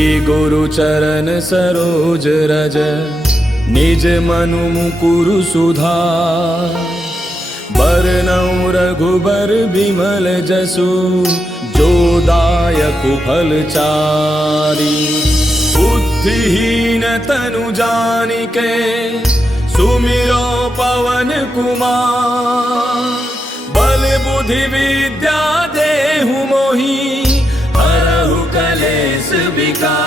गुरु चरण सरोज रज निज मनु मुकुरु सुधार। बरनउँ रघुबर बिमल जसु जो दायक फल चारि। बुद्धिहीन तनु जानिके सुमिरो पवन कुमार। बल बुद्धि विद्या देहु मोहि हरहु कलेश विकार।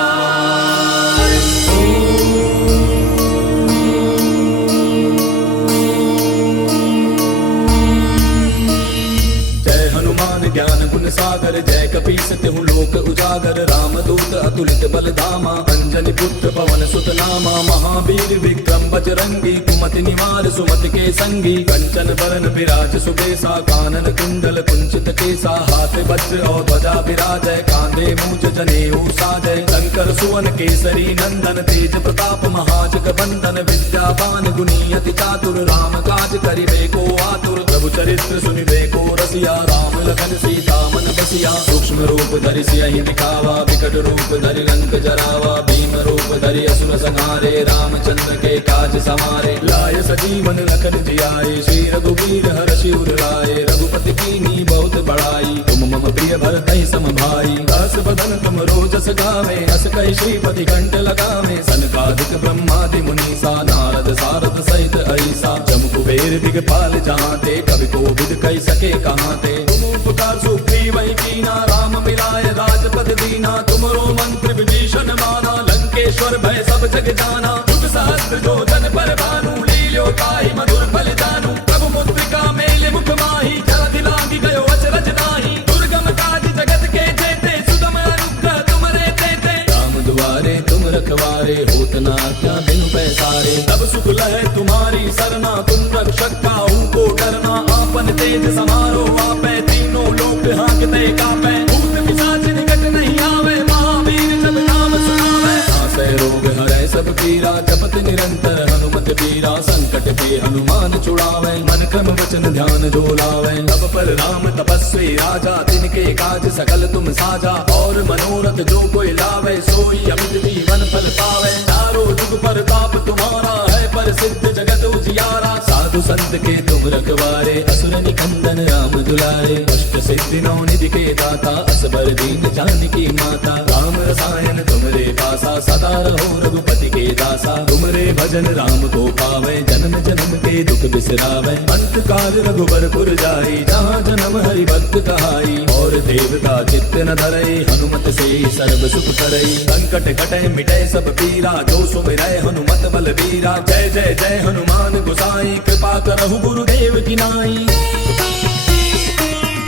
जय हनुमान ज्ञान गुण सागर जय कपीस तिहु लोक उजागर। रामदूत अतुलित बल धामा अंजनी पुत्र पवन सुत नामा। महावीर विक्रम बजरंगी कुमति निवार सुमति के संगी। कंचन बरन विराज सुबेसा कानन कुंडल कुंचित केसा। हाथ वज्र और ध्वजा विराजय कांधे मूज जनेऊ साजय। शंकर सुवन केसरी नंदन तेज प्रताप महाजग बंदन। विद्यावान गुणी अति चातुर राम काज करिबे को आतुर। प्रभु चरित्र सुनिबे को रसिया राम लखन सीता मन बसिया। सूक्ष्म रूप धरि सियहि दिखावा विकट रूप धरि लंक जरावा। भीम रूप धरि असुर संहारे रामचंद्र के काज समारे। लाय सजीवन लखन जियाए श्री रघुवीर हर्षि उर लाए। रघुपति कीन्ही बहुत बड़ाई तुम मम प्रिय भरतहि सम भाई। दास बदन तुम रोजस गावे अस कहि श्रीपति कंठ लगावे। सनकादिक ब्रह्मादि मुनीसा नारद सारद सहित ऐसा। जम कुबेर दिगपाल जहांते कवि कोविद कहि सके कहांते। तुम उपकार सुग्रीवहि कीना राम मिलाय राजपद दीना। तुमरो मंत्र विभीषण माना लंकेश्वर भय सब जग जाना। जुग सहस्त्र जो जन पर भानु लील्यो ताहि मधुर फल जानू। प्रभु मुद्रिका मेले मुख माहि जलधि लांघि गयो अचरज नाही। दुर्गम काज जगत के जेते सुगम अनुग्रह तुमरे तेते। राम दुआरे तुम रखवारे होत न आज्ञा बिनु पैसारे। तब सुख लहै तुम्हारी सरना तुम रक्षक काहू को डरना। आपन तेज समारो आपै तीनों लोक हांकते कापै। भूत पिशाच निकट नहीं आवे महावीर जब नाम सुनावे। नासै रोग हरै सब पीरा जपत निरंतर हनुमत बीरा। संकट के हनुमान छुड़ावे मन क्रम वचन ध्यान जो लावे। तब पर राम तपस्वी राजा तिनके काज सकल तुम साजा। और मनोरथ जो कोई लावे सोई अमित जीवन फल पावे। चारों जुग परताप तुम्हारा है प्रसिद्ध जगत उजियारा। साधु संत के तुम रखवारे असुर निकंदन राम दुलारे। अष्ट सिद्धि नौ निधि के दाता असबर दीन जानकी माता। राम रसायन तुमरे पासा सदा रहो रघुपति के दासा। तुमरे भजन राम को पावे जन्म जन्म के दुख बिसरावे। अंत काल रघुबर पुर जाई जहाँ जन्म हरि भक्त कहाई। और देवता चित्त न धरई हनुमत से सर्व सुख करई। संकट कटै मिटै सब पीरा जो सुमिरै हनुमत बल बीरा। जय जय जय हनुमान गोसाई कृपा करहु गुरुदेव की नाई।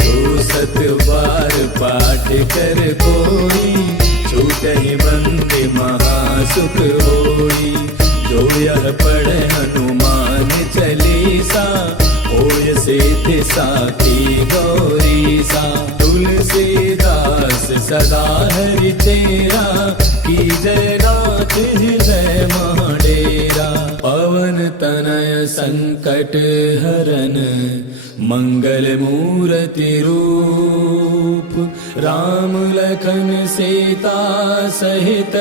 जो सत बार पाठ कर कोई छूटहि बंदे महासुख होई। जो यह पढ़े हनुमान चालीसा होय सिद्धि साखी गौरीसा। तुलसीदास सदा हरि तेरा की जय नाथ हृदय महाडेरा। पवन तनय संकट हरन मंगल मूर्ति रूप। राम लखन सीता सहित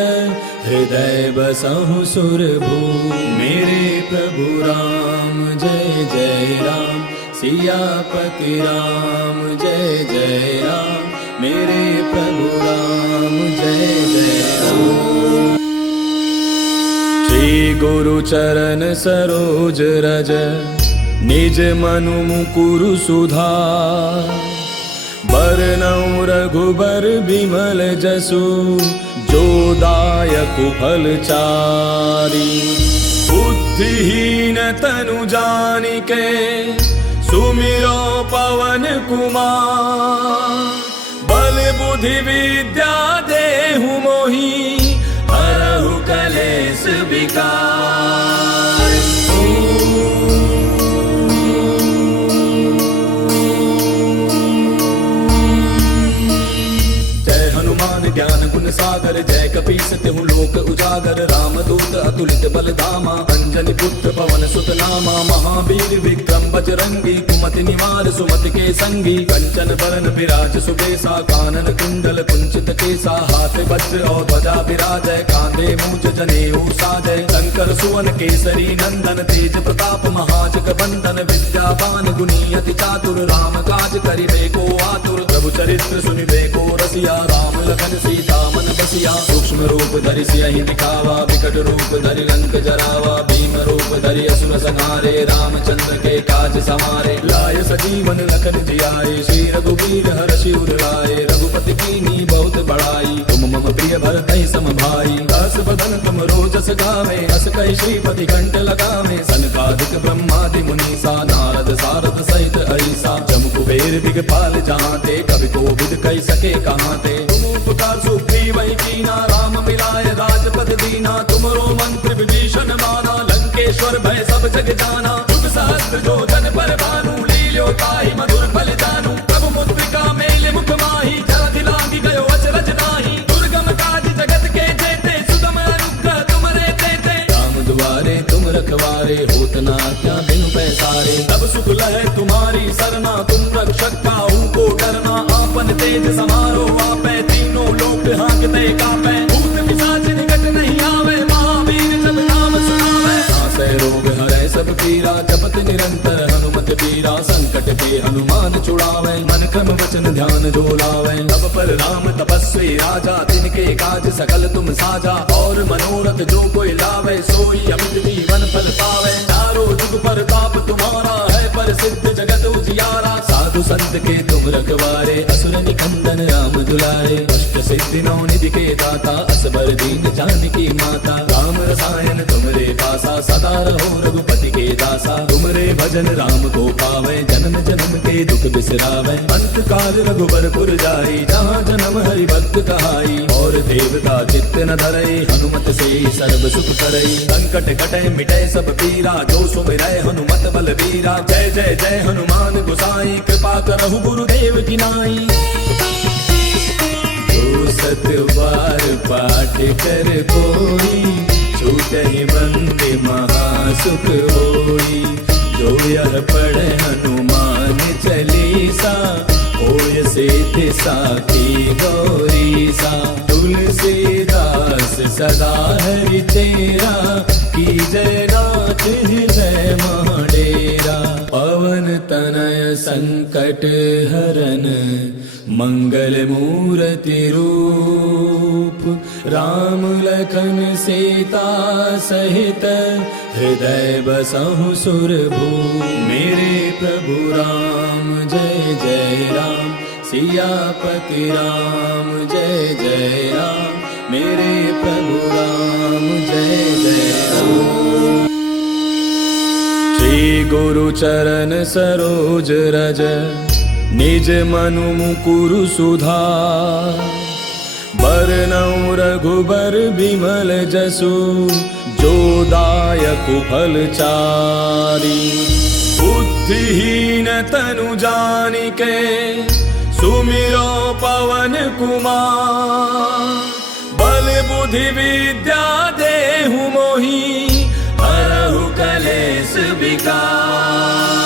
हृदय बसहु सुरभूप। मेरे प्रभु राम जय जय राम सियापति राम जय जय राम। मेरे प्रभु राम जय जय राम। श्री गुरु चरण सरोज रज निज मनु मुकुरु सुधार। बरनउँ रघुबर बिमल जसु जो दायक फल चारि। बुद्धिहीन तनु जानिके सुमिरो पवन कुमार। बल बुद्धि विद्या देहु मोहि हरहु कलेश विकार। ज्ञान गुण सागर जय कपीस तिहु लोक उजागर रामदूत अतुलित बल धामा अंजनी पुत्र पवन सुत नामा महावीर विक्रम बजरंगी कुमति निवार सुमति के संगी कंचन बरन विराज सुबेसा कानन कुंडल कुंचित केसा हाथ वज्र और ध्वजा विराजय कांधे मूज जनेऊ साजय शंकर सुवन केसरी नंदन तेज प्रताप महाजग बंदन विद्यावान गुणी अति चातुर राम काज करिबे को आतुर प्रभु चरित्र सुनिबे को रसिया राम लखन सीता मन बसिया सूक्ष्म रूप धरि सियहि दिखावा विकट रूप धरि लंक जरावा भीम रूप धरि असुर संहारे रामचंद्र के काज समारे लाय सजीवन लखन जियाए श्री रघुवीर हर्षि उर लाए रघुपति कीन्ही बहुत बड़ाई तुम मम प्रिय भरतहि सम भाई दास बदन तुम रोजस गावे अस कहि श्रीपति कंठ लगावे सनकादिक ब्रह्मादि मुनीसा नारद सारद सहित ऐसा जम कुबेर दिगपाल जहांते कवि कोविद कहि सके कहांते तुम उपकार सुग्रीव ही कीना राम मिलाए राजपद दीना तुमरो मंत्र विभीषण माना लंकेश्वर भय सब जग जाना जुग सहस्त्र जो जन पर भानु लील्यो ताहि मधुर फल जानू प्रभु मुद्रिका मेले मुख माही जलधि लांघि गयो अचरज नाही दुर्गम काज जगत के जेते सुगम अनुग्रह तुमरे तेते राम दुआरे तुम रखवारे होत न आज्ञा बिनु पैसारे तब सुख लहै तुम्हारी सरना तुम रक्षक काहू को डरना आपन तेज समारो आपै तीनों लोक हांकते कापै भूत पिशाच निकट नहीं आवे महावीर जब नाम सुनावे नासै रोग हरै सब पीरा जपत निरंतर हनुमत पीरा संकट के हनुमान छुड़ावे मन क्रम वचन ध्यान जो लावे तब पर राम तपस्वी राजा तिनके काज सकल तुम साजा और मनोरथ जो कोई लावे सोई अमित जीवन फल पावे चारों जुग पर ताप तुम्हारा है प्रसिद्ध जगत उजियारा साधु संत के तुम रखवारे असुर निकंदन राम दुलारे अष्ट सिद्धि नौ निधि के दाता असबर दीन जानकी माता राम रसायन तुमरे पासा सदा रहो रघुपति के दासा तुमरे भजन राम को पावे जन्म जन्म के दुख बिसरावे अंत काल रघुबर पुर जाई जहाँ जन्म हरि भक्त कहाई और देवता चित्त न धरई हनुमत से सर्व सुख करई संकट कटे मिटे सब पीरा जो सुमिरै हनुमत बल वीरा जय जय जय हनुमान गोसाई कृपा करहु गुरुदेव की नाई जो सत बार पाठ कर कोई छूटहि बंदे महासुख होई जो यह पढ़े हनुमान चालीसा होय सिद्धि साखी गौरीसा तुलसीदास सदा हरि तेरा की जय नाथ हृदय महाडेरा पवन तनय संकट हरन मंगल मूर्ति रूप राम लखन सीता सहित हृदय बसहु सुरभूप मेरे प्रभु राम जय जय राम सियापति राम जय जय राम मेरे प्रभु राम जय जय राम श्री गुरु चरण सरोज रज निज मनु मुकुरु सुधार बरनउँ रघुबर बिमल जसु जो दायक फल चारी बुद्धिहीन तनु जानिके सुमिरो पवन कुमार बल बुद्धि विद्या देहु मोहि हरहु कलेश विकार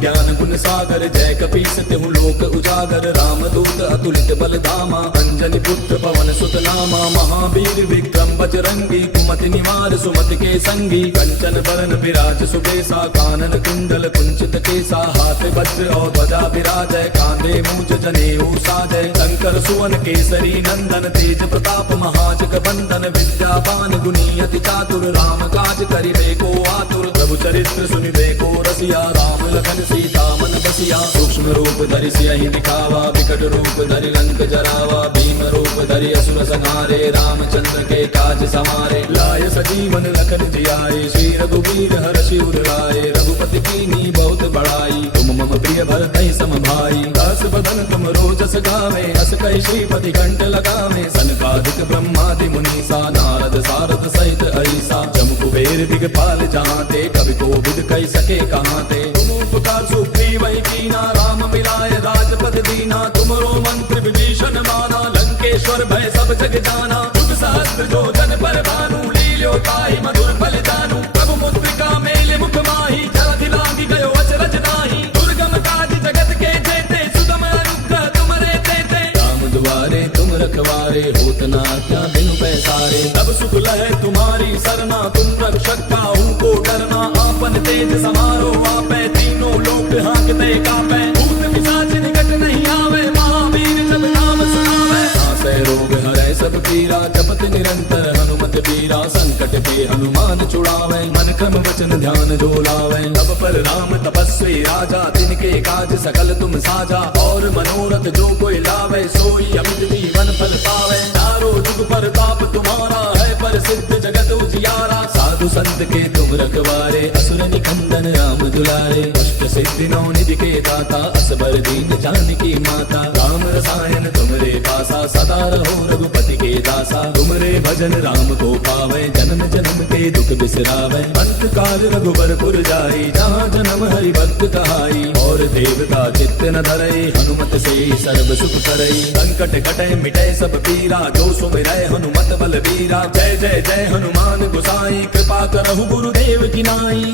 ज्ञान गुण सागर जय कपीस तिहु लोक उजागर रामदूत अतुलित बल धामा अंजनी पुत्र पवन सुत नामा महावीर विक्रम बजरंगी कुमति निवार सुमति के संगी कंचन बरन विराज सुबेसा कानन कुंडल कुंचित केसा हाथ वज्र और ध्वजा विराजय कांधे मूज जनेऊ साजय शंकर सुवन केसरी नंदन तेज प्रताप महाजग बंदन विद्यावान गुणी अति चातुर राम काज करिबे को आतुर प्रभु चरित्र सुनिबे को रसिया राम लखन सीता मन बसिया सूक्ष्म रूप धरि सियहि दिखावा विकट रूप धरि लंक जरावा भीम रूप धरि असुर संहारे रामचंद्र के काज समारे लाय सजीवन लखन जियाए श्री रघुवीर हर्षि उर लाए रघुपति कीन्ही बहुत बड़ाई तुम मम प्रिय भरतहि सम भाई दास बदन तुम रोजस गावे अस कहि श्रीपति कंठ लगावे सनकादिक ब्रह्मादि मुनीसा नारद सारद सहित ऐसा जम कुबेर कुबेर दिगपाल जहाँ ते, कवि कोविद कह सके कहाँ ते। तुम उपकार सुग्रीव ही कीना, राम मिलाए राजपद दीना। तुमरो मंत्र विभीषण माना, लंकेश्वर भय सब जग जाना। युग सहस्त्र जो जन पर भानु, लील्यो ताहि मधुर फल जानू। प्रभु मुद्रिका मेले मुख माही, जलधि लागी गयो अचरज नाही। दुर्गम काज जगत के जेते, सुगम अनुग्रह तुमरे तेते। राम दुआरे तुम रखवारे, होत न आज्ञा बिनु पैसारे। तब सुख लहे तुम्हारी सरना, तुम रक्षक काहू को डरना। आपन तेज समारो आपै, तीनों लोक हांकते कापै। भूत पिशाच निकट नहीं आवे, महावीर जब नाम सुनावे। नासै रोग हरै सब पीरा, जपत निरंतर हनुमत बीरा। संकट पे हनुमान छुड़ावे, मन क्रम वचन ध्यान जो लावे। तब पर राम तपस्वी राजा, तिनके काज सकल तुम साजा। और मनोरथ जो कोई लावे, सोई अमित जीवन फल पावे। चारों जुग परताप तुम्हारा है, प्रसिद्ध जगत उजियारा। साधु संत के तुम रखवारे, असुर निकंदन राम दुलारे। अष्ट सिद्धि नौ निधि के दाता, असबर दीन जानकी माता। राम रसायन तुमरे पासा, सदा रहो रघुपति के दासा। तुमरे भजन राम को पावे, जन्म जन्म के दुख बिसरावे। अंत काल रघुबर पुर जाई, जहाँ जन्म हरि भक्त कहाई। और देवता चित्त न धरई, हनुमत से सर्व सुख करई। संकट कटे मिटे सब पीरा, जो सुमिरै हनुमत बल बीरा। जय जय जय हनुमान गोसाई, कृपा करहु गुरुदेव की नाई।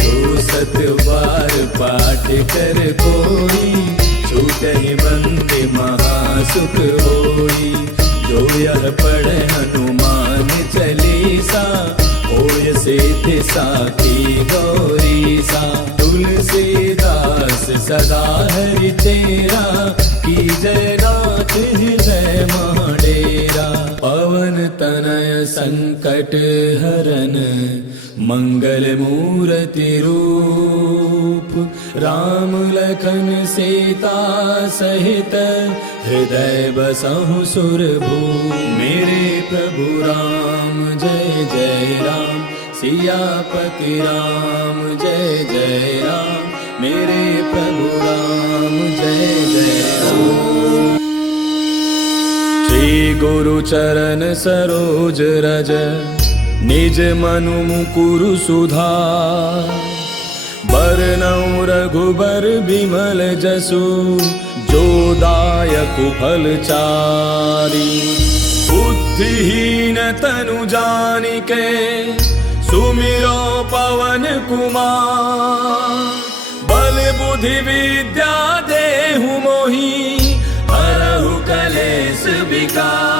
जो सत बार पाठ कर कोई, छूटहि बंदे महासुख होई। जो यह पढ़े हनुमान चालीसा, होय सिद्धि साखी गौरीसा। तुलसीदास सदा हरि तेरा, की जय नाथ हृदय डेरा। पवन तनय संकट हरन, मंगल मूर्ति रूप। राम लखन सीता सहित, हृदय बसहु सुरभूप। मेरे प्रभु राम जय जय राम, सियापति राम जय जय राम। मेरे प्रभु राम जय जय राम। श्री गुरु चरण सरोज रज, निज मनु मुकुरु सुधार। बरनउँ रघुबर बिमल जसु, जो दायक फल चारि। बुद्धिहीन तनु जानिके, सुमिरो पवन कुमार। बल बुद्धि विद्या देहु मोहि, हरहु कलेश विकार।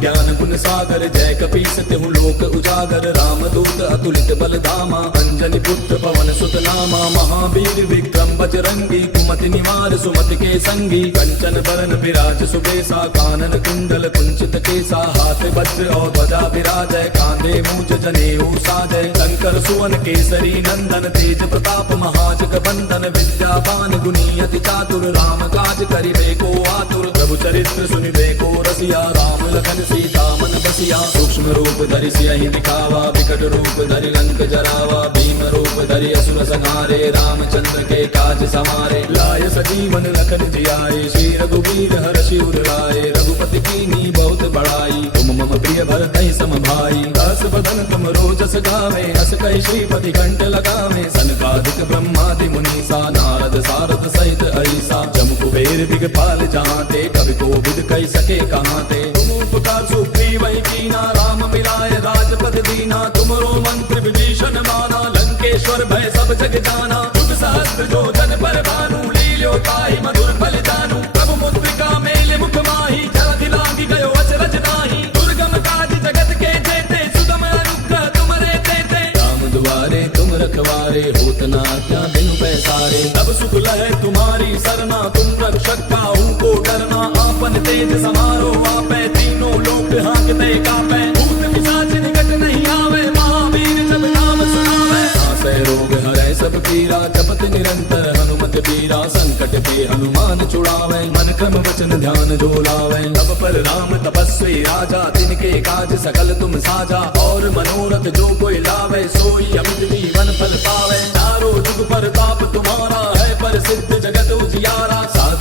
ज्ञान गुण सागर, जय कपीस तिहु लोक उजागर। राम दूत अतुलित बल धामा, अंजनी पुत्र पवन सुत नामा। महावीर विक्रम बजरंगी, कुमति निवार सुमति के संगी। कंचन बरन विराज सुबेसा, कानन कुंडल कुंचित केसा। हाथ वज्र और ध्वजा विराजय, कांधे मूंज जनेऊ साजय। शंकर सुवन केसरी नंदन, तेज प्रताप महाजग बंदन। विद्यावान गुणी अति चातुर, राम काज करिबे को आतुर। प्रभु चरित्र सुनिबे को रसिया, राम लखन सीता मन बसिया। सूक्ष्म रूप धरि सियहि दिखावा, विकट रूप धरि लंक जरावा। भीम रूप धरि असुर संहारे, रामचंद्र के काज समारे। लाय सजीवन लखन जियाए, श्री रघुवीर हर्षि उर लाए। रघुपति कीन्ही बहुत बड़ाई, तुम मम प्रिय भरतहि सम भाई। दास बदन तुम रोजस गावे, अस कहि श्रीपति कंठ लगावे। सनकादिक ब्रह्मादि मुनीसा, नारद सारद सहित अहिसा। जम कुबेर दिगपाल जहाँ ते, कवि कोविद कह सके कहाँ ते। तुम उपकार सुग्रीव ही कीना, राम मिलाए राजपद दीना। तुमरो मंत्र विभीषण माना, लंकेश्वर भय सब जग जाना। युग सहस्त्र जो जन पर भानु, लील्यो ताहि मधुर फल जानू। प्रभु मुद्रिका मेले मुख माही, जलधि लागी गयो अचरज नाही। दुर्गम काज जगत के जेते, सुगम अनुग्रह तुमरे तेते। राम दुआरे तुम रखवारे, होत न आज्ञा बिनु पैसारे। तब सुख लहे तुम्हारी सरना, तुम रक्षक काहू को डरना। आपन तेज समारो आपै, तीनों लोक हांकते कापै। भूत पिशाच निकट नहीं आवे, महावीर जब नाम सुनावे। नासै रोग हरै सब पीरा, जपत निरंतर हनुमत बीरा। संकट पे हनुमान छुड़ावे, मन क्रम वचन ध्यान जो लावे। तब पर राम तपस्वी राजा, तिनके काज सकल तुम साजा। और मनोरथ जो कोई लावे, सोई अमित जीवन फल पावे। चारों जुग परताप तुम्हारा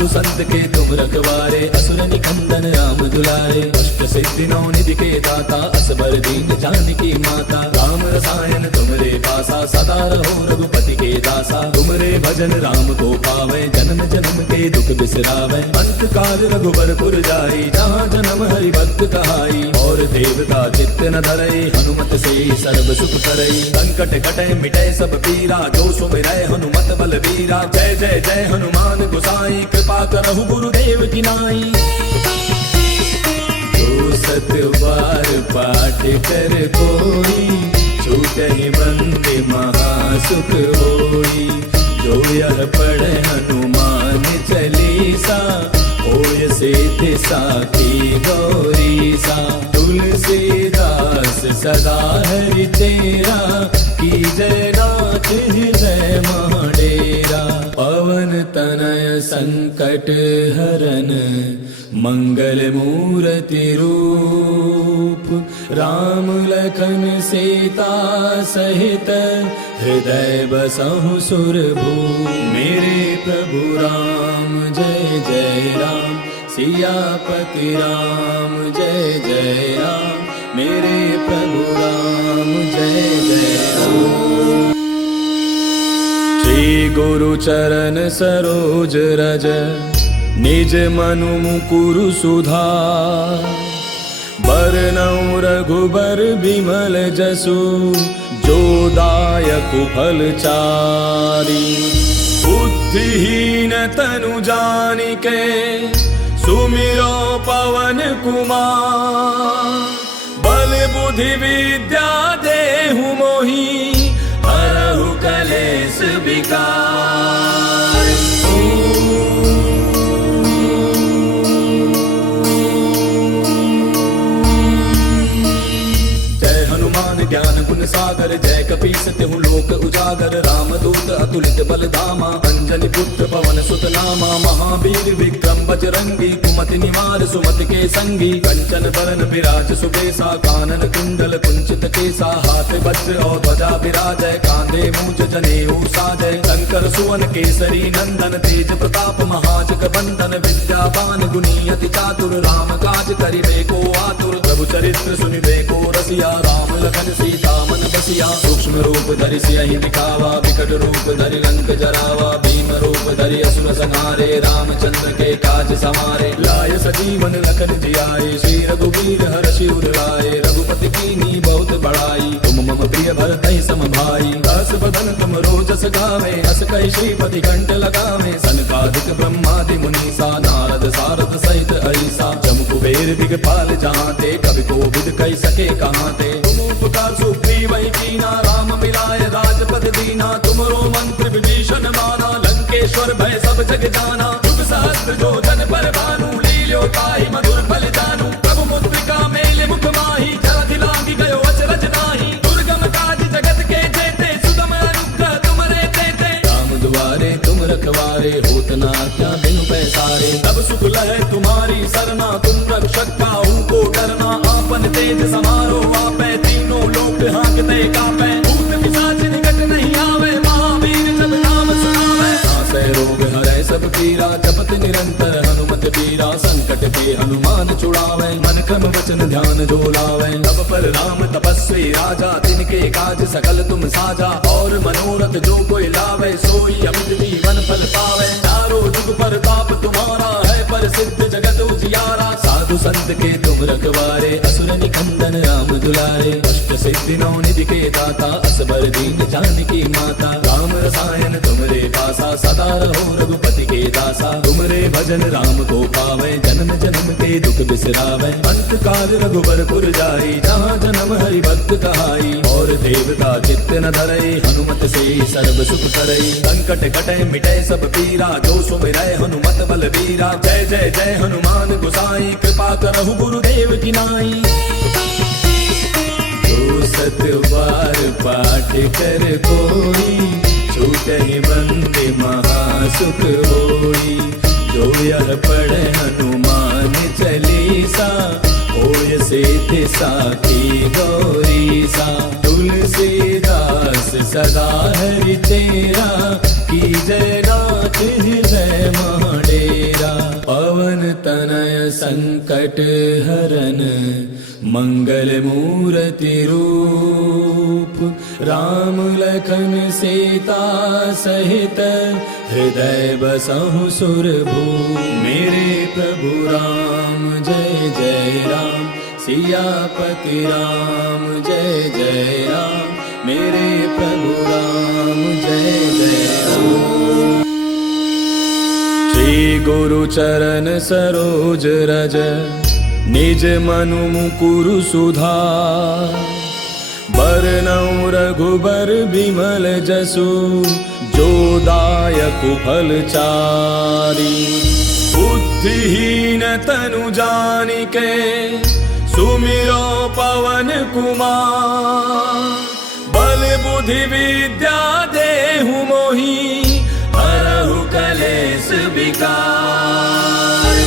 संत के तुम रखवारे, असुर निकंदन राम दुलारे। अष्ट सिद्धि नौ निधि के दाता, असबर दीन जानकी माता। राम रसायन तुमरे पासा, सदा रहो रघुपति के दासा। तुमरे भजन राम को पावे, जन्म जन्म के दुख बिसरावे। अंत काल रघुबरपुर जाई, जहाँ जन्म हरि भक्त कहाई। और देवता चित्त न धरई, हनुमत से सर्व सुख करई। संकट कटे मिटे सब पीरा, जो सुमिरै हनुमत बलबीरा। जय जय जय हनुमान गोसाई, कृपा करहु गुरुदेव की नाई। जो सत बार पाठ कर कोई, छूटहि बंदे महासुख होई। जो यह पढ़े हनुमान चालीसा, होय सिद्धि साखी गौरीसा। तुलसीदास सदा हरि तेरा, की जय नाथ हृदय महाडेरा। पवन तनय संकट हरन, मंगल मूर्ति रूप। राम लखन सीता सहित, हृदय बसहु सुरभूप। मेरे प्रभु राम जय जय राम, सियापति राम जय जय राम। मेरे प्रभु राम जय जय राम। श्री गुरु चरण सरोज रज, निज मनु मुकुरु सुधार। बरनउँ रघुबर बिमल जसु, जो दायक फल चारि। बुद्धिहीन तनु जानिके, सुमिरो पवन कुमार। बल बुद्धि विद्या देहु मोहि, हरहु कलेश विकार। ज्ञान गुण सागर, जय कपीस तिहु लोक उजागर। राम दूत अतुलित बल धामा, अंजनी पुत्र पवन सुत नामा। महावीर विक्रम बजरंगी, कुमति निवार सुमति के संगी। कंचन बरन विराज सुबेसा, कानन कुंडल कुंचित केसा। हाथ वज्र और ध्वजा विराजय, कांधे मूंज जनेऊ साजय। शंकर सुवन केसरी नंदन, तेज प्रताप महाजग बंदन। विद्यावान गुणी अति चातुर, राम काज करिबे को आतुर। प्रभु चरित्र सुनिबे को रसिया, राम लखन सीता मन बसिया। सूक्ष्म रूप धरि सियहि दिखावा, विकट रूप धरि लंक जरावा। भीम रूप धरि असुर संहारे, रामचंद्र के काज समारे। लाय सजीवन लखन जियाए, श्री रघुवीर हर्षि उर लाए। रघुपति कीन्ही बहुत बड़ाई, तुम मम प्रिय भरतहि सम भाई। दस बदन तुम रोजस गावे, अस कहि श्रीपति कंठ लगावे। सनकादिक ब्रह्मादि मुनीसा, नारद सारद सहित अहिसा। जम कुबेर दिगपाल जहाँते, कवि कोविद कहि सके कहाँते। तुम उपकार सुग्रीव कीना, राम मिलाय राजपद दीना। तुमरो मंत्र विभीषण माना, लंकेश्वर भय सब जग जाना। युग सहस्त्र जो जन पर भानु, लील्यो ताहि मधुर फल जानू। प्रभु मुद्रिका मेले मुख माहि, जलधि लांघि गयो अचरज नाहि। दुर्गम काज जगत के जेते, सुगम अनुग्रह तुमरे तेते। राम दुआरे तुम रखवारे, होत न आज्ञा बिनु पैसारे। तब सुख लहै तुम्हारी सरना, तुम रक्षक काहू को डरना। आपन तेज समारो आपै, तीनों लोक हांकते कापै। भूत पिशाच निकट नहीं आवे, महावीर जब नाम सुनावे। नासै रोग हरै सब पीरा, जपत निरंतर हनुमत बीरा। संकट के हनुमान छुड़ावे, मन क्रम वचन ध्यान जो लावे। तब पर राम तपस्वी राजा, तिनके काज सकल तुम साजा। और मनोरथ जो कोई लावे, सोई अमित जीवन फल पावे। चारों जुग परताप तुम्हारा है, प्रसिद्ध जगत उजियारा। साधु संत के तुम रखवारे, असुर निकंदन राम दुलारे। अष्ट सिद्धि नौ निधि के दाता, असबर दीन जानकी माता। राम रसायन तुमरे पासा, सदा रहो रघुपति के दासा। तुमरे भजन राम को पावे, जन्म जन्म के दुख बिसरावे। अंत काल रघुबरपुर जाई, जहाँ जन्म हरि भक्त कहाई। और देवता चित्त न धरई, हनुमत से सर्व सुख करई। संकट कटे मिटे सब पीरा, जो सुमिरै हनुमत बलबीरा। जय जय जय हनुमान गोसाई, कृपा करहु गुरुदेव की नाई। जो सत बार पाठ कर कोई, छूटहि बंदे महासुख होई। जो यह पढ़े हनुमान चालीसा, होय सिद्धि साखी गौरीसा। तुलसीदास सदा हरि तेरा, की जय नाथ हृदय महाडेरा। संकट हरन मंगल मूर्ति रूप, राम लखन सीता सहित हृदय बसहु सुरभूप। मेरे प्रभु राम जय जय राम, सियापति राम जय जय राम, मेरे प्रभु राम जय जय राम। श्री गुरु चरण सरोज रज, निज मनु मुकुरु सुधार। बरनउँ रघुबर बिमल जसु, जो दायक फल चारि। बुद्धिहीन तनु जानिके, सुमिरो पवन कुमार। बल बुद्धि विद्या देहु मोहि, हरहु कलेश विकार।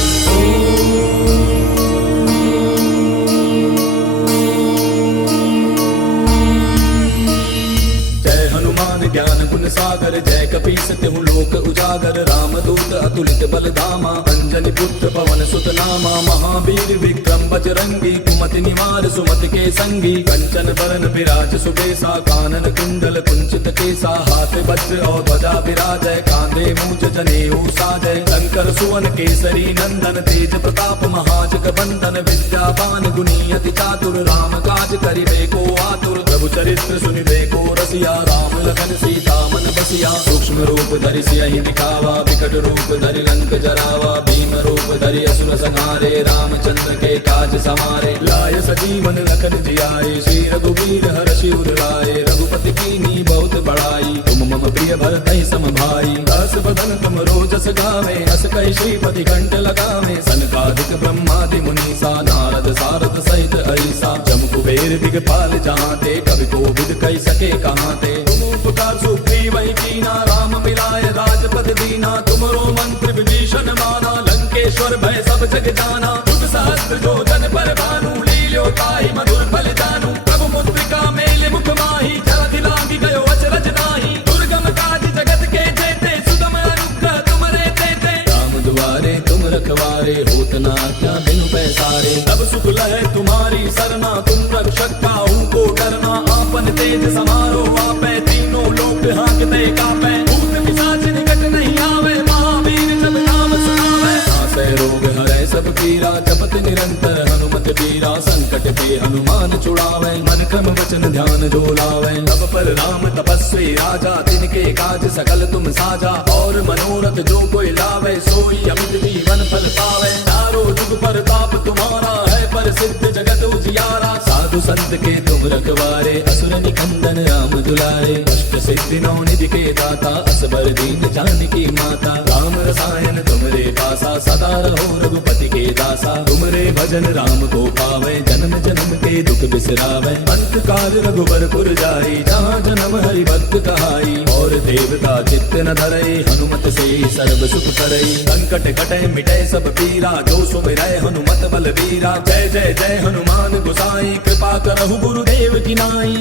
जय हनुमान ज्ञान गुण सागर, जय कपीस तिहु लोक उजागर। राम दूत अतुलित बल धामा, अंजनी पुत्र पवन सुत नामा। महावीर विक्रम बजरंगी, कुमति निवार सुमति के संगी। कंचन बरन विराज सुबेसा, कानन कुंडल कुंचित केसा। हाथ वज्र और ध्वजा विराजय, कांधे मूंज जनेऊ साजय। शंकर सुवन केसरी नंदन, तेज प्रताप महाजग बंदन। विद्यावान गुणी अति चातुर, राम काज करिबे को आतुर। प्रभु चरित्र सुनिबे को रसिया, राम लखन सीता मन बसिया। सूक्ष्म रूप धरि सियहि दिखावा, विकट रूप धरि लंक जरावा। भीम रूप धरि असुर संहारे, रामचंद्र के काज समारे। लाय सजीवन लखन जियाए, श्री रघुवीर हर्षि उर लाए। रघुपति कीन्ही बहुत बड़ाई, तुम मम प्रिय भरतहि सम भाई। दस बदन तुम रोजस गावे, अस कहि श्रीपति कंठ लगावे। सनकादिक ब्रह्मादि मुनीसा, नारद सारद सहित अहिसा। जम कुबेर दिगपाल जहांते, कवि कोविद कहि सके कहांते। तुम उपकार सुग्रीव ही कीना, राम मिलाय राजपद दीना। तुमरो मंत्र विभीषण माना, लंकेश्वर भय सब जग जाना। जुग सहस्त्र जो जन पर भानु, लील्यो ताहि मधुर फल जानू। प्रभु मुद्रिका मेलि मुख माहि, जलधि लांघि गयो अचरज नाहि। दुर्गम काज जगत के जेते, सुगम अनुग्रह तुमरे तेते। राम दुआरे तुम रखवारे, होत न आज्ञा बिनु पैसारे। तब सुख लहै तुम्हारी सरना, तुम रक्षक काहू को डरना। आपन तेज समारो आपै, तीनों लोक हांकते कापै। भूत पिशाच निकट नहीं आवे, महावीर जब नाम सुनावे। नासै रोग हरै सब पीरा, जपत निरंतर हनुमत बीरा। संकट ते हनुमान छुड़ावे, मन क्रम वचन ध्यान जो लावे। तब पर राम तपस्वी राजा, तिनके काज सकल तुम साजा। और मनोरथ जो कोई लावे, सोई अमित जीवन फल पावे। चारों जुग परताप तुम्हारा है, प्रसिद्ध जगत उजियारा। साधु संत के तुम रखवारे, असुर निकंदन राम दुलारे। अष्ट सिद्धि नौ निधि के दाता, असबर दीन जानकी माता। राम रसायन तुमरे पासा, सदा रहो रघुपति के दासा। तुमरे भजन राम को पावे, जन्म जन्म के दुख बिसरावे। अंत काल रघुबर पुर जाई, जहाँ जन्म हरि भक्त कहाई। और देवता चित्त न धरई, हनुमत से सर्व सुख करई। संकट कटै मिटै सब पीरा, जो सुमिरै हनुमत बलबीरा। जय जय जय हनुमान गोसाई, कृपा करहु गुरुदेव की नाई।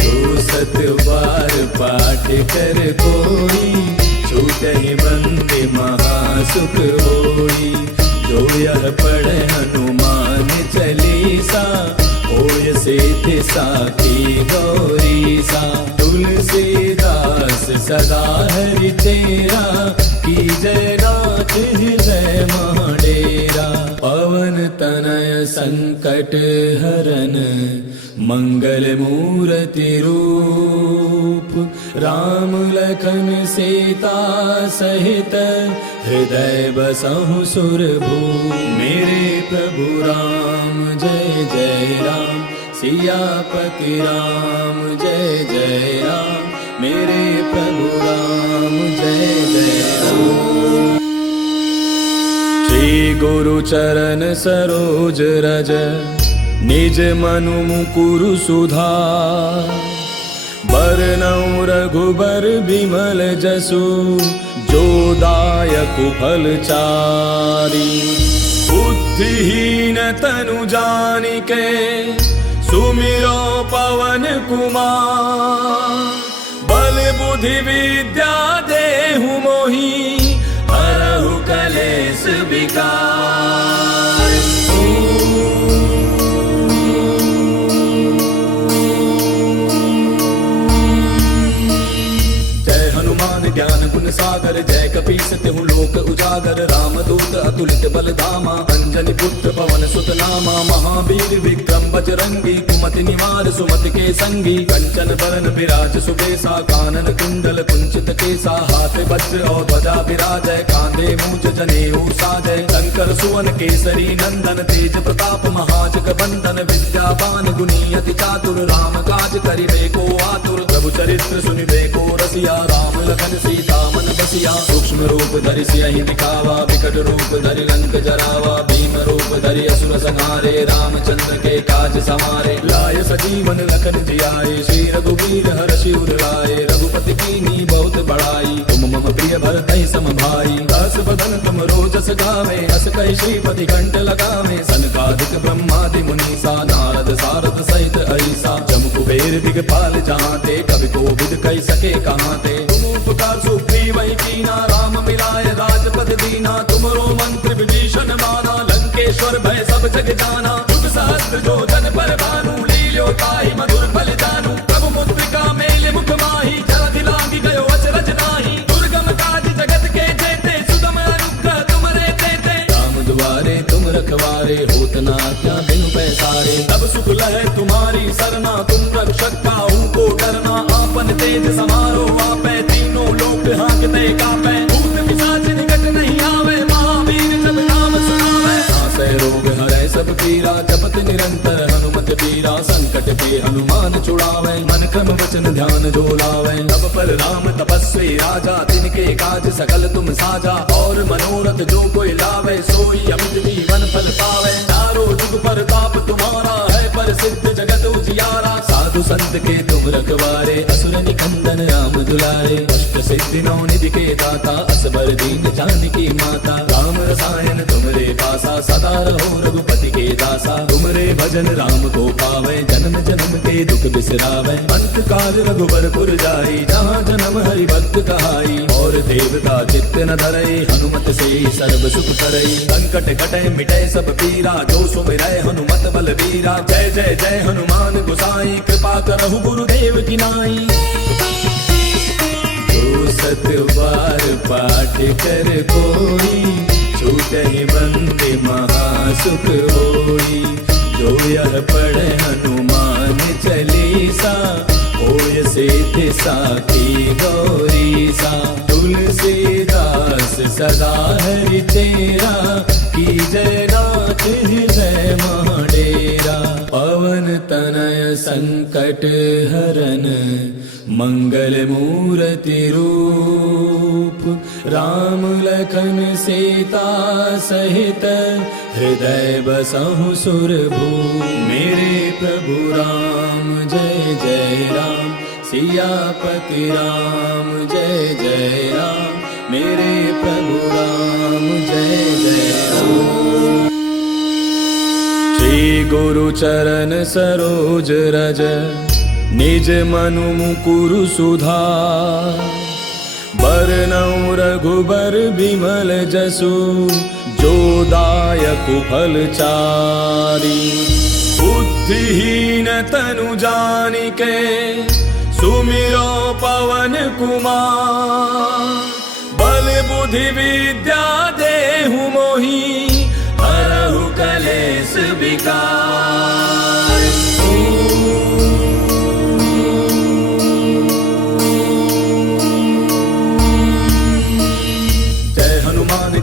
जो सत बार पाठ कर कोई, छूटहि बंदे महासुख होई। जो यह पढ़े हनुमान चालीसा, होय सिद्धि साखी गौरीसा। तुलसीदास सदा हरि तेरा, की जय नाथ हृदय महाडेरा। पवन तनय संकट हरन मंगल मूर्ति रूप, राम लखन सीता सहित हृदय बसहु सुरभूप। मेरे प्रभु राम जय जय राम, सियापति राम जय जय राम, मेरे प्रभु राम जय जय राम। श्री गुरु चरण सरोज रज, निज मनु मुकुरु सुधार। बरनउँ रघुबर बिमल जसु, जो दायक फल चारि। बुद्धिहीन तनु जानिके, सुमिरो पवन कुमार। बल बुद्धि विद्या देहु मोहि, हरहु कलेश विकार। सागर जय कपीस तिहु लोक उजागर रामदूत अतुलित बल धामा अंजनी पुत्र पवन सुत नामा महावीर विक्रम बजरंगी कुमति निवार सुमति के संगी कंचन बरन विराज सुबेसा कानन कुंडल कुंचित केसा हाथ वज्र और ध्वजा विराजय कांधे मूज जनेऊ साजय शंकर सुवन केसरी नंदन तेज प्रताप महाजग बंदन विद्यावान गुणी अति चातुर राम काज करिबे को आतुर प्रभु चरित्र सुनिबे को रसिया राम लखन सीता मन बसिया सूक्ष्म रूप धरि सियहि दिखावा विकट रूप धरि लंक जरावा भीम रूप धरि असुर संहारे रामचंद्र के काज समारे लाय सजीवन लखन जियाए श्री रघुवीर हर्षि उर लाए रघुपति कीन्ही बहुत बड़ाई तुम मम प्रिय भरतहि सम भाई दास बदन तुम रोजस गावे अस कहि श्रीपति कंठ लगावे सनकादिक ब्रह्मादि मुनीसा नारद सारद सहित ऐसा जम कुबेर दिगपाल जहांते कवि कोविद कहि सके कहांते तुम उपकार सुग्रीव ही कीना राम मिलाए राजपद दीना तुमरो मंत्र विभीषण माना लंकेश्वर भय सब जग जाना युग सहस्त्र जो जन पर भानु लील्यो ताहि मधुर फल जानू प्रभु मुद्रिका मेले मुख माही जलधि लांघि गयो अचरज नाही दुर्गम काज जगत के जेते सुगम अनुग्रह तुमरे तेते राम दुआरे तुम रखवारे होत न आज्ञा बिनु पैसारे तब सुख लहै तुम्हारी सरना तुम रक्षक काहू को डरना आपन तेज समारो आपै तीनों लोक हांकते कापै भूत पिशाच निकट नहीं आवे महावीर जब नाम सुनावे नासै रोग हरै सब पीरा जपत निरंतर हनुमत पीरा संकट पे हनुमान छुड़ावे मन क्रम वचन ध्यान जो लावे तब पर राम तपस्वी राजा तिनके काज सकल तुम साजा और मनोरथ जो कोई लावे सोई अमित जीवन फल पावे चारों जुग पर ताप तुम्हारा है प्रसिद्ध जगत उजियारा साधु संत के तुम रखवारे असुर निकंदन राम दुलारे अष्ट सिद्धि नौ निधि के दाता असबर दीन जानकी माता राम रसायन तुमरे पासा सदा रहो रघुपति के दासा तुमरे भजन राम को पावे जन्म जन्म के दुख बिसरावे अंत काल रघुबर पुर जाई जहाँ जन्म हरि भक्त कहाई और देवता चित्त न धरई हनुमत से सर्व सुख करई संकट कटे मिटे सब पीरा जो सुमिरै हनुमत बल वीरा जय जय जय हनुमान गोसाई कृपा करहु गुरुदेव की नाई जो सत बार पाठ कर कोई छूटहि बंदे महासुख होई जो यह पढ़े हनुमान चालीसा होय सिद्धि साखी गौरीसा तुलसीदास सदा हरि तेरा की जय नाथ हृदय महाडेरा पवन तनय संकट हरन मंगल मूर्ति रूप राम लखन सीता सहित हृदय बसहु सुरभूप मेरे प्रभु राम जय जय राम सियापति राम जय जय राम मेरे प्रभु राम जय जय राम श्री गुरु चरण सरोज रज निज मनु मुकुरु सुधार बरनउँ रघुबर बिमल जसु जो दायक फल चारी बुद्धिहीन तनु जानिके सुमिरो पवन कुमार बल बुद्धि विद्या देहु मोहि हरहु कलेश विकार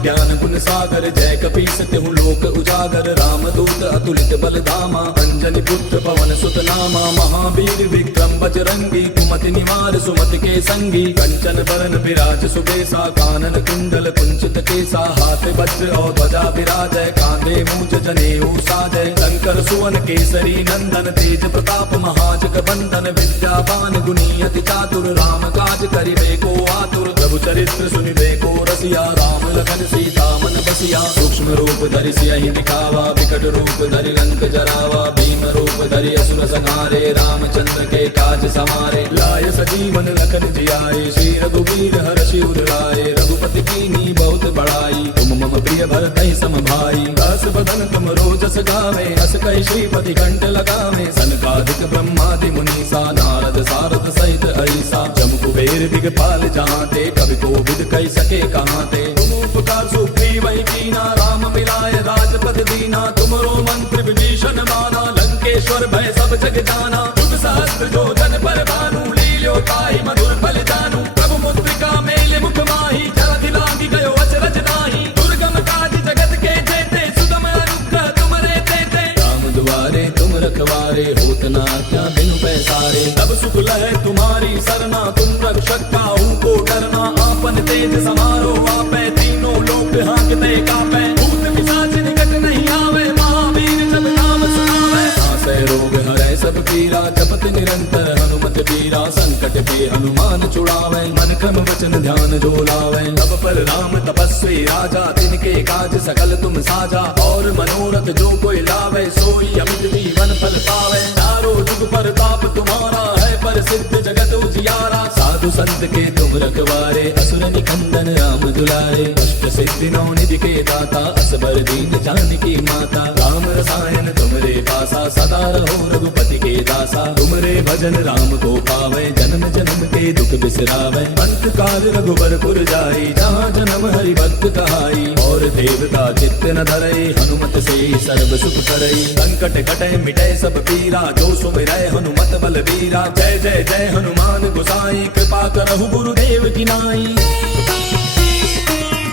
ज्ञान गुण सागर जय कपीस तिहु लोक उजागर रामदूत अतुलित बल धामा अंजनी पुत्र पवन सुत नामा महावीर विक्रम बजरंगी कुमति निवार सुमति के संगी कंचन बरन विराज सुबेसा कानन कुंडल कुंचित केसा हाथ वज्र और ध्वजा विराजय कांधे मूज जनेऊ साजय शंकर सुवन केसरी नंदन तेज प्रताप महाजग बंदन विद्यावान गुणी अति चातुर राम काज करिबे को आतुर प्रभु चरित्र सुनिबे को रसिया राम लखन सीता मन बसिया सूक्ष्म रूप धरि सियहि दिखावा विकट रूप धरि लंक जरावा भीम रूप धरि असुर संहारे रामचंद्र के काज समारे लाय सजीवन लखन जियाए श्री रघुवीर हर्षि उर लाए रघुपति कीन्ही बहुत बड़ाई तुम मम प्रिय भरतहि सम भाई दास बदन तुम रोजस गावे अस कहि श्रीपति कंठ लगावे सनकादिक ब्रह्मादि मुनीसा नारद सारद सहित ऐसा जम कुबेर कुबेर दिगपाल जहाँ ते, कवि कोविद कह सके कहाँ ते। तुम उपकार सुग्रीव ही कीना, राम मिलाए राजपद दीना। तुमरो मंत्र विभीषण माना, लंकेश्वर भय सब जग जाना। युग सहस्त्र जो जन पर भानु, लील्यो ताहि मधुर फल जानू। प्रभु मुद्रिका मेले मुख माही, जलधि लागी गयो अचरज नाही। दुर्गम काज जगत के जेते, सुगम अनुग्रह तुमरे तेते। राम दुआरे तुम रखवारे, होत न आज्ञा बिनु पैसारे। तब सुख लहै तुम्हारी सरना, तुम रक्षक काहू को डरना। आपन तेज समारो आपै, तीनों लोक हांकते कापै। भूत पिशाच निकट नहीं आवे, महावीर जब नाम सुनावे। नासै रोग हरै सब पीरा, जपत निरंतर हनुमत पीरा। संकट पे हनुमान छुड़ावे, मन क्रम वचन ध्यान जो लावे। तब पर राम तपस्वी राजा, तिनके काज सकल तुम साजा। और मनोरथ जो कोई लावे, सोई अमित जीवन फल पावे। चारों जुग परताप तुम्हारा है, प्रसिद्ध जगत उजियारा। साधु संत के तुम रखवारे, असुर निकंदन राम दुलारे। अष्ट सिद्धि नौ निधि के दाता, असबर दीन जानकी माता। राम रसायन तुमरे पासा, सदा रहो रघुपति के दासा। तुमरे भजन राम को पावे, जन्म जन्म के दुख बिसरावे। अंत काल रघुबर पुर जाई, जहाँ जन्म हरि भक्त कहाई। और देवता चित्त न धरई, हनुमत से सर्व सुख करई। संकट कटै मिटै सब पीरा, जो सुमिरै हनुमत बलबीरा। जय जय जय हनुमान गोसाई, कृपा करहु गुरुदेव की नाई।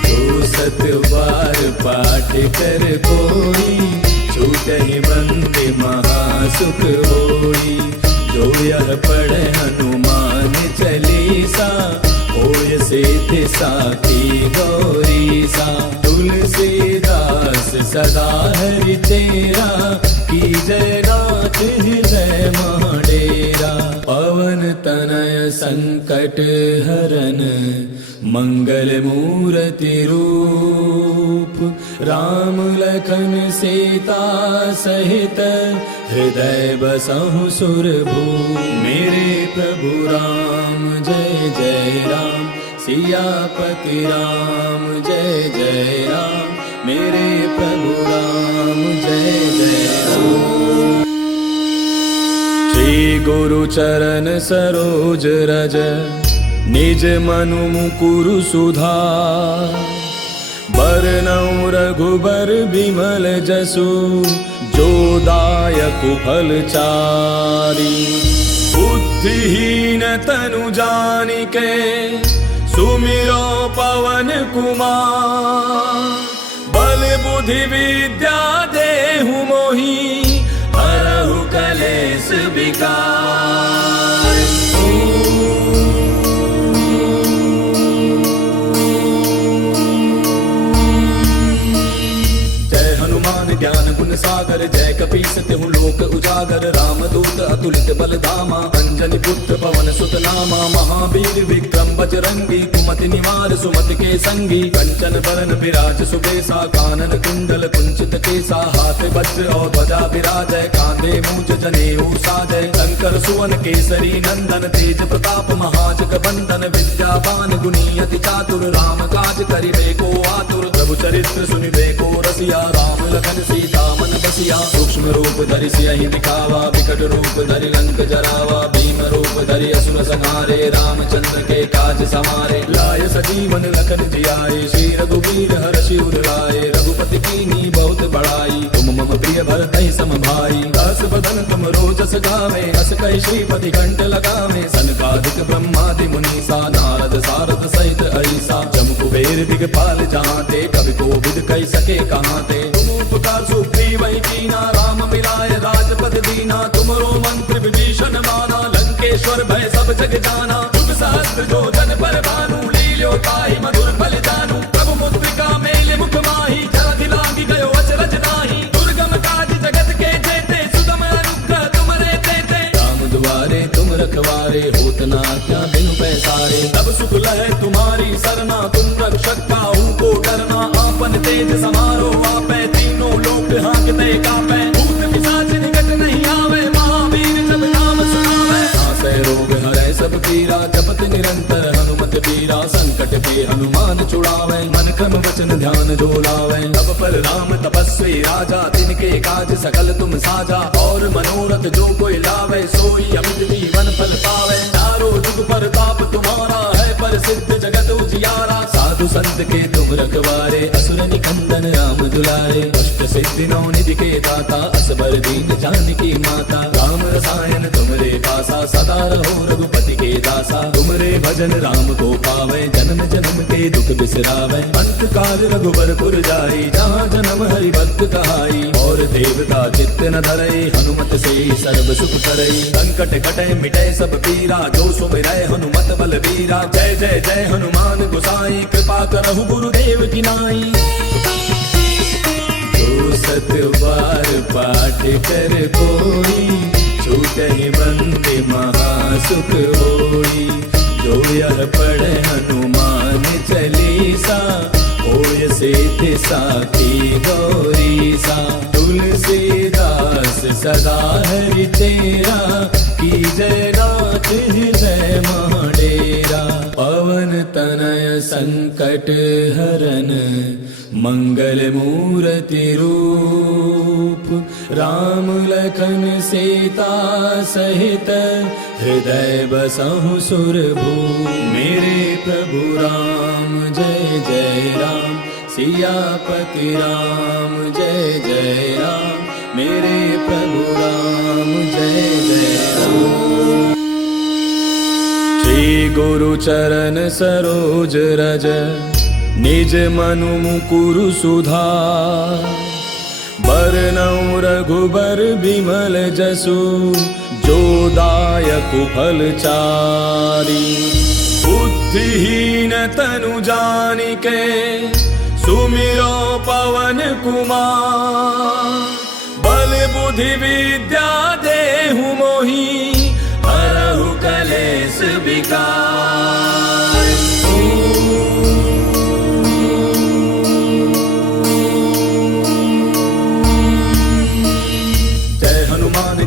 जो सत बार पाठ कर कोई, छूटहि बंदे महासुख होई। जो यह पढ़े हनुमान चालीसा, होय सिद्धि साखी गौरीसा। तुलसीदास सदा हरि तेरा, की जय नाथ हृदय डेरा। पवन तनय संकट हरन, मंगल मूर्ति रूप। राम लखन सीता सहित, हृदय बसहु सुरभूप। मेरे प्रभु राम जय जय राम, सियापति राम जय जय राम। मेरे प्रभु राम जय जय राम। श्री गुरु चरण सरोज रज, निज मनु मुकुरु सुधार। बरनउँ रघुबर बिमल जसु, जो दायक फल चारि। बुद्धिहीन तनु जानिके, सुमिरो पवन कुमार। बल बुद्धि विद्या देहु मोहि, हरहु कलेश विकार। ज्ञान गुण सागर, जय कपीस तिहु लोक उजागर। राम दूत अतुलित बल धामा, अंजनी पुत्र पवन सुत नामा। महावीर विक्रम बजरंगी, कुमति निवार सुमति के संगी। कंचन बरन विराज सुबेसा, कानन कुंडल कुंचित केसा। हाथ वज्र और ध्वजा विराजय, कांधे मूज जनेऊ साजय। शंकर सुवन केसरी नंदन, तेज प्रताप महाजग बंदन। विद्यावान गुणी अति चातुर, राम काज करिबे को आतुर। प्रभु चरित्र सुनिबे को रसिया, राम लखन सीता मन बसिया। सूक्ष्म रूप धरि सियहि दिखावा, विकट रूप धरि लंक जरावा। भीम रूप धरि असुर संहारे, रामचंद्र के काज समारे। लाय सजीवन लखन जियाए, श्री रघुवीर हर्षि उर लाए। रघुपति कीन्ही बहुत बड़ाई, तुम मम प्रिय भरतहि सम भाई। दास बदन तुम रोजस गावे, अस कहि श्रीपति कंठ लगावे। सनकादिक ब्रह्मादि मुनीसा, नारद सारद सहित अहिसा। जम कुबेर दिगपाल जहाँ ते, कवि कोविद कह सके कहाँ ते। तुम उपकार सुग्रीव ही कीना, राम मिलाए राजपद दीना। तुमरो मंत्र विभीषण माना, लंकेश्वर भय सब जग जाना। युग सहस्त्र जो जन पर भानु, लील्यो ताहि मधुर फल जानू। प्रभु मुद्रिका मेले मुख माही, जलधि लागी गयो अचरज नाही। दुर्गम काज जगत के जेते, सुगम अनुग्रह तुमरे तेते। राम दुआरे तुम रखवारे, होत न आज्ञा बिनु पैसारे। तब सुख लहै तुम्हारी सरना, तुम रक्षक काहू को डरना। आपन तेज समारो आपै, तीनों लोक हांकते कापै। भूत पिशाच निकट नहीं आवे, महावीर जब नाम सुनावे। नासै रोग हरै सब पीरा, जपत निरंतर हनुमत पीरा। संकट पे हनुमान छुड़ावे, मन क्रम वचन ध्यान जो लावे। तब पर राम तपस्वी राजा, तिनके काज सकल तुम साजा। और मनोरथ जो कोई लावे, सोई अमित जीवन फल पावे। चारों जुग परताप तुम्हारा है, प्रसिद्ध जगत उजियारा। साधु संत के तुम रखवारे, असुर निकंदन राम दुलारे। अष्ट सिद्धि नौ निधि के दाता, असबर दीन जानकी माता। राम रसायन तुमरे पासा, सदा रहो रघुपति के दासा। तुमरे भजन राम को पावे, जन्म जन्म के दुख बिसरावे। अंत काल रघुबरपुर जाई, जहाँ जन्म हरि भक्त कहाई। और देवता चित्त न धरई, हनुमत से सर्व सुख करई। संकट कटे मिटे सब पीरा, जो सुमिरै हनुमत बलबीरा। जय जय जय हनुमान गोसाई, कृपा करहु गुरुदेव की नाई। जो सत बार पाठ कर कोई, छूटहि बंदे महासुख होई। जो यह पढ़े हनुमान चालीसा, होय सिद्धि साखी गौरीसा। तुलसीदास सदा हरि तेरा, की जय नाथ हृदय महाडेरा। पवन तनय संकट हरन, मंगल मूर्ति रूप। राम लखन सीता सहित, हृदय बसहु सुरभूप। मेरे प्रभु राम जय जय राम, सियापति राम जय जय राम। मेरे प्रभु राम जय जय राम। श्री गुरु चरण सरोज रज, निज मनु मुकुरु सुधार। बरनउँ रघुबर बिमल जसु, जो दायक फल चारि। बुद्धिहीन तनु जानिके, सुमिरो पवन कुमार। बल बुद्धि विद्या देहु मोहि, हरहु कलेश विकार।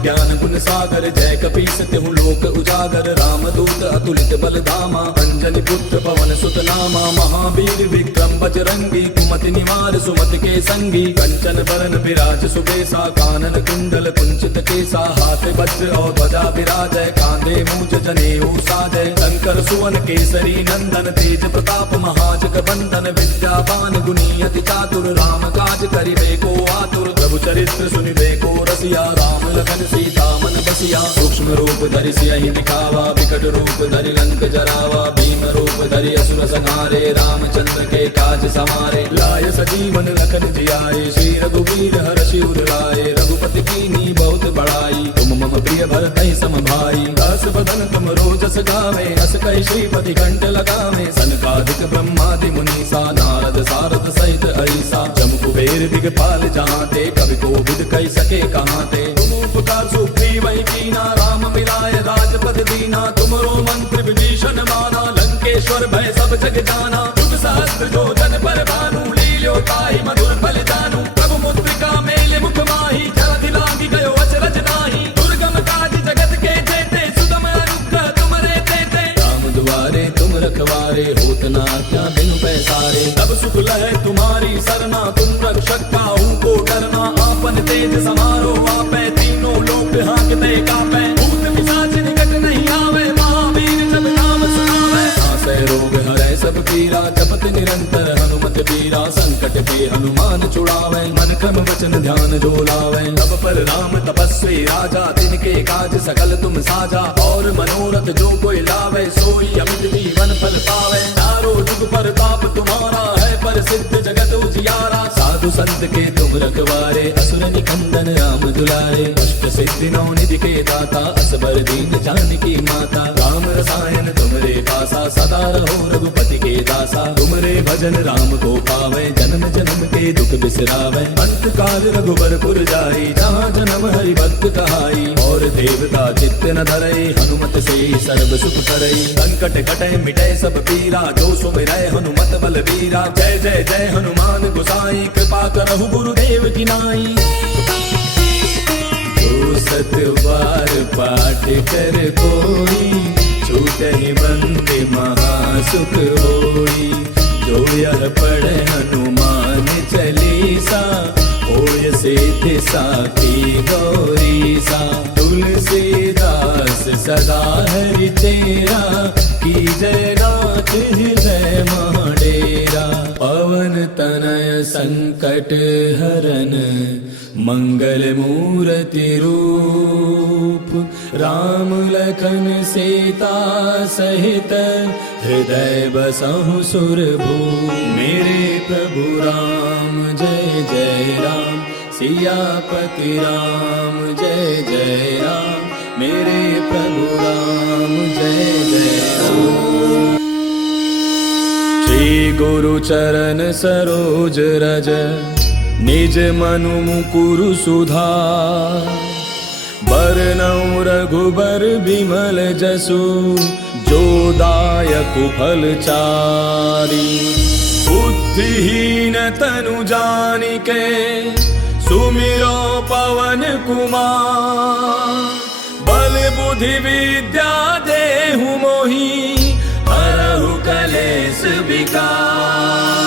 ज्ञान गुण सागर, जय कपीस तिहु लोक उजागर। राम दूत अतुलित बल धामा, अंजनी पुत्र पवन सुत नामा। महावीर विक्रम बजरंगी, कुमति निवार सुमति के संगी। कंचन बरन विराज सुबेसा, कानन कुंडल कुंचित केसा। हाथ वज्र और ध्वजा विराजय, कांधे मूज जनेऊ साजय। शंकर सुवन केसरी नंदन, तेज प्रताप महाजग बंदन। विद्यावान गुणी अति चातुर, राम काज करिबे को आतुर। प्रभु चरित्र सुनिबे को रसिया, राम लखन सीता मन बसिया। सूक्ष्म रूप धरि सियहि दिखावा, विकट रूप धरि लंक जरावा। भीम रूप धरि असुर संहारे, रामचंद्र के काज समारे। लाय सजीवन लखन जियाए, श्री रघुवीर हर्षि उर लाए। रघुपति कीन्ही बहुत बड़ाई, तुम मम प्रिय भरतहि सम भाई। दास बदन तुम रोजस गावे, अस कहि श्रीपति कंठ लगावे। सनकादिक ब्रह्मादि मुनीसा, नारद सारद सहित अहिसा। जम कुबेर दिगपाल जहाँते, कवि कोविद कहि सके कहाँते। तुम उपकार सुग्रीव कीना, राम मिलाए राजपद दीना। तुमरो मंत्र विभीषण माना, लंकेश्वर भय सब जग जाना। जुग सहस्त्र जो जन पर भानु, लील्यो ताहि मधुर फल जानू। प्रभु मुद्रिका मेले मुख माहि, जलधि लांघि गयो अचरज नाहि। दुर्गम काज जगत के जेते, सुगम अनुग्रह तुमरे तेते। राम दुआरे तुम रखवारे, होत न आज्ञा बिनु पैसारे। तब सुख लहै तुम्हारी सरना, तुम रक्षक काहू को डरना। आपन तेज समारो आपै, तीनों लोक हांकते कापै। भूत पिशाच निकट नहीं आवे, महावीर जब नाम सुनावे। नासै रोग हरै सब पीरा, जपत निरंतर हनुमत बीरा। संकट पे हनुमान छुड़ावे, मन क्रम वचन ध्यान जो लावे। तब पर राम तपस्वी राजा, तिनके काज सकल तुम साजा। और मनोरथ जो कोई लावे, सोई अमित जीवन फल पावे। चारों जुग परताप तुम्हारा है, प्रसिद्ध जगत उजियारा। साधु संत के तुम रखवारे, असुर निकंदन राम दुलारे। अष्ट सिद्धि नौ निधि के दाता, असबर दीन जानकी माता। राम रसायन तुमरे पासा, सदा रहो रघुपति के दासा। तुमरे भजन राम को पावे, जन्म जन्म के दुख बिसरावे। अंत काल रघुबरपुर जाई, जहाँ जन्म हरि भक्त कहाई। और देवता चित्त न धरई, हनुमत से सर्व सुख करई। संकट कटे मिटे सब पीरा, जो सुमिरै हनुमत बलबीरा। जय जय जय हनुमान गोसाई, कृपा करहु गुरुदेव की नाई। जो सत बार पाठ कर कोई, छूटहि बंदी महासुख होई। जो यह पढ़े हनुमान चालीसा, होय सिद्धि साखी गौरीसा। तुलसीदास सदा हरि तेरा, कीजय नाथ हृदय महाडेरा। पवन तनय संकट हरन, मंगल मूर्ति रूप। राम लखन सीता सहित, हृदय बसहु सुरभूप। मेरे प्रभु राम जय जय राम, सियापति राम जय जय राम। मेरे प्रभु राम जय जय राम। श्री गुरु चरण सरोज रज, निज मनु मुकुरु सुधार। बरनउँ रघुबर बिमल जसु, जो दायक फल चारि। बुद्धिहीन तनु जानिके, सुमिरो पवन कुमार। बल बुद्धि विद्या देहु मोहि, हरहु कलेश विकार।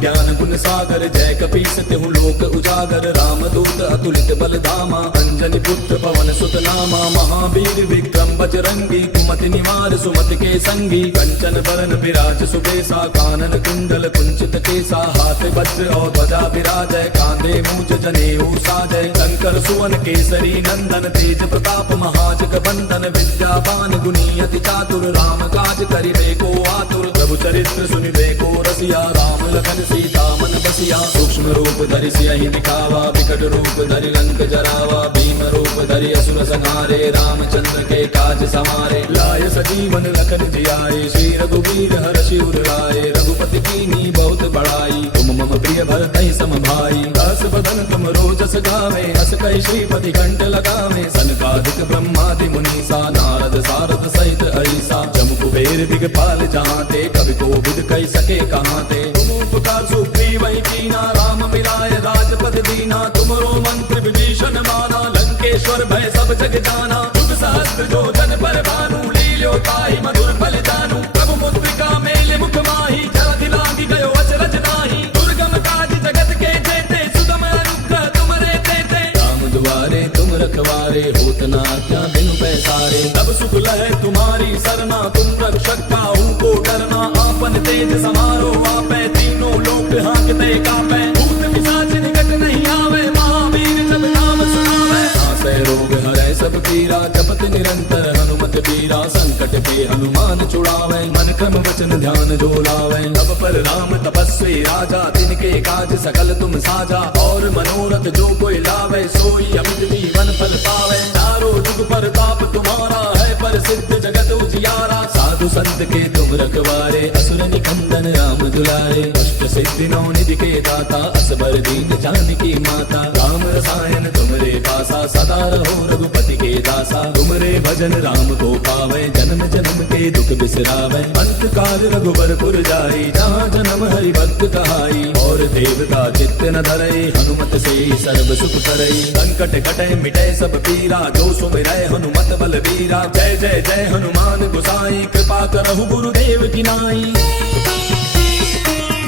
ज्ञान गुण सागर, जय कपीस तिहु लोक उजागर। राम दूत अतुलित बल धामा, अंजनी पुत्र पवन सुत नामा। महावीर विक्रम बजरंगी, कुमति निवार सुमति के संगी। कंचन बरन विराज सुबेसा, कानन कुंडल कुंचित केसा। हाथ वज्र और ध्वजा विराजय, कांधे मूज जनेऊ साजय। शंकर सुवन केसरी नंदन, तेज प्रताप महाजग बंदन। विद्यावान गुणी अति चातुर, राम काज करिबे को आतुर। प्रभु चरित्र सुनिबे को रसिया, राम लखन सीता मन बसिया। सूक्ष्म रूप धरि सियहि दिखावा, विकट रूप धरि लंक जरावा। भीम रूप धरि असुर संहारे, रामचंद्र के काज समारे। लाय सजीवन लखन जियाए, श्री रघुवीर हर्षि उर लाए। रघुपति कीन्ही बहुत बड़ाई, तुम मम प्रिय भरतहि सम भाई। दास बदन तुम रोजस गावे, अस कहि श्रीपति कंठ लगावे। सनकादिक ब्रह्मादि मुनीसा, नारद सारद सहित अहिसा। जम कुबेर दिगपाल जहांते, कवि कोविद कहि सके कहांते। तुम उपकार सुग्रीव ही कीना, राम मिलाए राजपद दीना। तुमरो मंत्र विभीषण माना, लंकेश्वर भय सब जग जाना। युग सहस्त्र जो जन पर भानु, लील्यो ताहि मधुर फल जानू। प्रभु मुद्रिका मेले मुख माहि, जलधि लांघि गयो अचरज नाहि। दुर्गम काज जगत के जेते, सुगम अनुग्रह तुमरे तेते। राम दुआरे तुम रखवारे, होत न आज्ञा बिनु पैसारे। तब सुख लहै तुम्हारी सरना, तुम रक्षक काहू को डरना। आपन तेज समारो आपै, तीनों लोक हांकते कापै। भूत पिशाच निकट नहीं आवे, महावीर जब नाम सुनावे। नासै रोग हरै सब पीरा, जपत निरंतर हनुमत बीरा। संकट के हनुमान छुड़ावे, मन क्रम वचन ध्यान जो लावे। तब पर राम तपस्वी राजा, तिनके काज सकल तुम साजा। और मनोरथ जो कोई लावे, सोई अमित जीवन फल पावे। चारों जुग परताप तुम्हारा है, प्रसिद्ध जगत उजियारा। साधु संत के तुम रखवारे, असुर निकंदन राम दुलारे। अष्ट सिद्धि नौ निधि के दाता, असबर दीन जानकी माता। राम रसायन तुमरे पासा, सदा रहो रघुपति के दासा। तुमरे भजन राम को पावे, जन्म जन्म के दुख बिसरावे। अंत काल रघुबर पुर जाई, जहाँ जन्म हरि भक्त कहाई। और देवता चित्त न धरई, हनुमत से सर्व सुख करई। संकट कटै मिटै सब पीरा, जो सुमिरै हनुमत बलबीरा। जय जय जय हनुमान गोसाई, कृपा करहु गुरुदेव की नाई।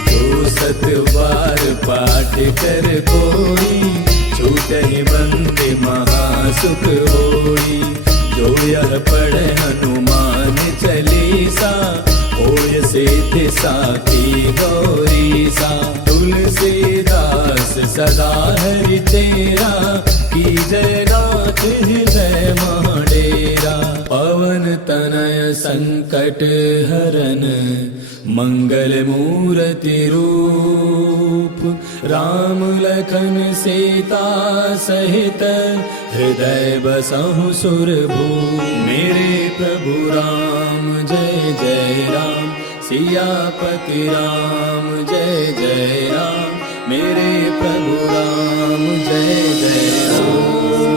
जो सत बार पाठ कर कोई, छूटहि बंदी महासुख होई। जो यह पढ़े हनुमान चालीसा, होय सिद्धि साखी गौरीसा। तुलसीदास सदा हरि तेरा, कीजय नाथ हृदय महाडेरा। पवन तनय संकट हरन, मंगल मूर्ति रूप। राम लखन सीता सहित, हृदय बसहु सुरभूप। मेरे प्रभु राम जय जय राम, सियापति राम जय जय राम। मेरे प्रभु राम जय जय राम।